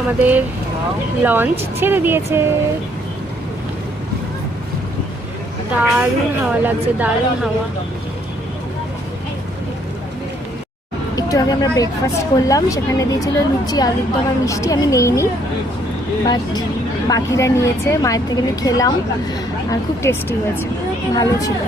আমাদের লঞ্চ ছেড়ে দিয়েছে। দারুণ হাওয়া লাগছে, দারুণ হাওয়া। একটু আগে আমরা ব্রেকফাস্ট করলাম, সেখানে দিয়েছিল লুচি, আলুর দম আর মিষ্টি। আমি নেইনি, বাট বাকিরা নিয়েছে। মায়ের থেকে আমি খেলাম আর খুব টেস্টি হয়েছে, ভালো ছিল।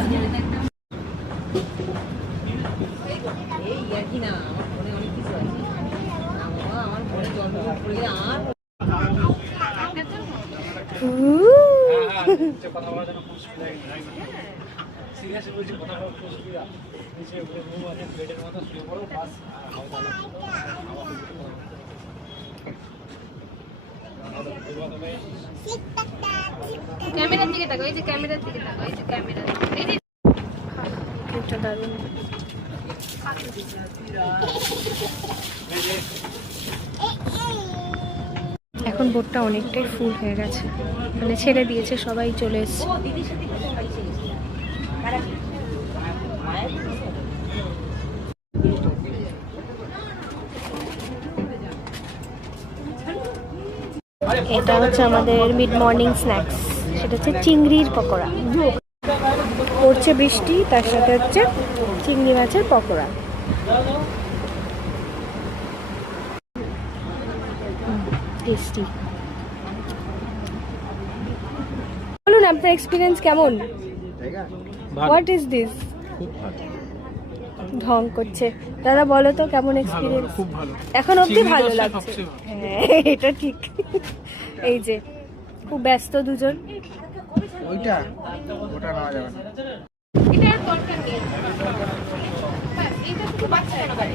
ক্যামেরার দিকে তাকাও, এই যে ক্যামেরার দিকে তাকাও, এই যে ক্যামেরা, এই যে এটা দারুণ। এখন বোটটা অনেকটাই ফুল হয়ে গেছে, মানে ছেড়ে দিয়েছে, সবাই চলে এসছে। এটা হচ্ছে আমাদের মিড মর্নিং স্ন্যাক্স, সেটা হচ্ছে চিংড়ির পকোড়া। পড়ছে বৃষ্টি, তার সাথে হচ্ছে চিংড়ি মাছের পকোড়া। টেস্টি। বলুন আপনার এক্সপিরিয়েন্স কেমন? What is this? ঢং করছে। দাদা বলো তো কেমন এক্সপিরিয়েন্স? খুব ভালো, এখন অবধি ভালো লাগছে। হ্যাঁ, এটা ঠিক। এই যে খুব ব্যস্ত দুজন। ওইটা ওটা নেওয়া যাবে না। এটা দরকার নেই, এটা শুধু বাচ্চারা পারে।